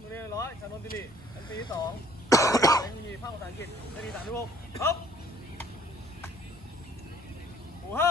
ตัวนี้ร้อยชานนทินีชั้นปีที่สองชั้นมีภาคภาษาอังกฤษชั้นที่สามท่หกครับหมู่ห้า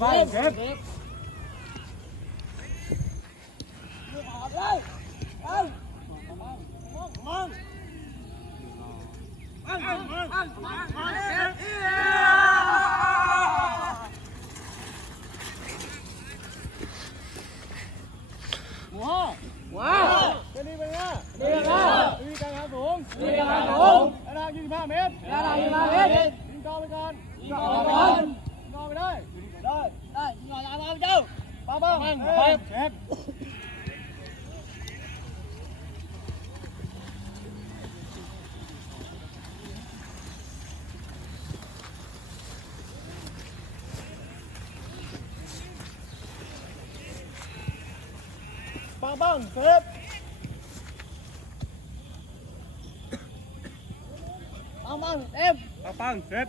ไฟเก็บว้าวว้าวเป็นนี่เป็นไงนี่เป็นไงนี่กลางทางสูงนี่กลางทางสูงระดับ25เมตรระดับ25เมตรยิงกองไปก่อนยิงกองไปก่อน આવ આવ જાવ બાબા Saheb Babang, Pep. Babang, Pep. Babang, Pep.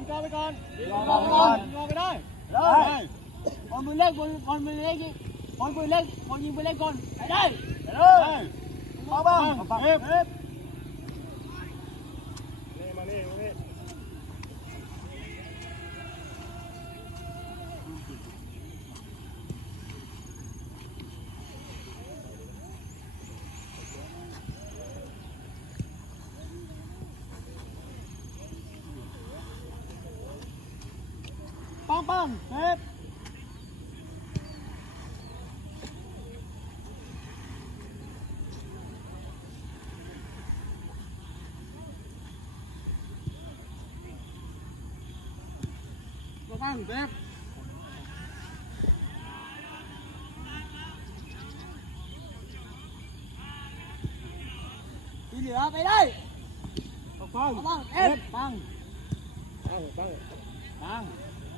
ไปก่อนรอไปก่อนรอไปได้ได้บอลมือเล็กบอลบอลมือเล็กบอลมือเล็กบอลยิงไปเล็กก่อนได้ได้เลยปบ้างเอฟ ปังเซ็ตปังเซ็ตที่เหลือไปได้ปังปังเอ็ดปังปังปัง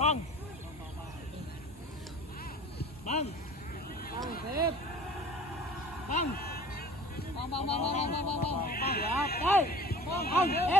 บัง บัง บังเซฟบบังบังบังเล็บบัง บังบังบังบังบังบังบังบัง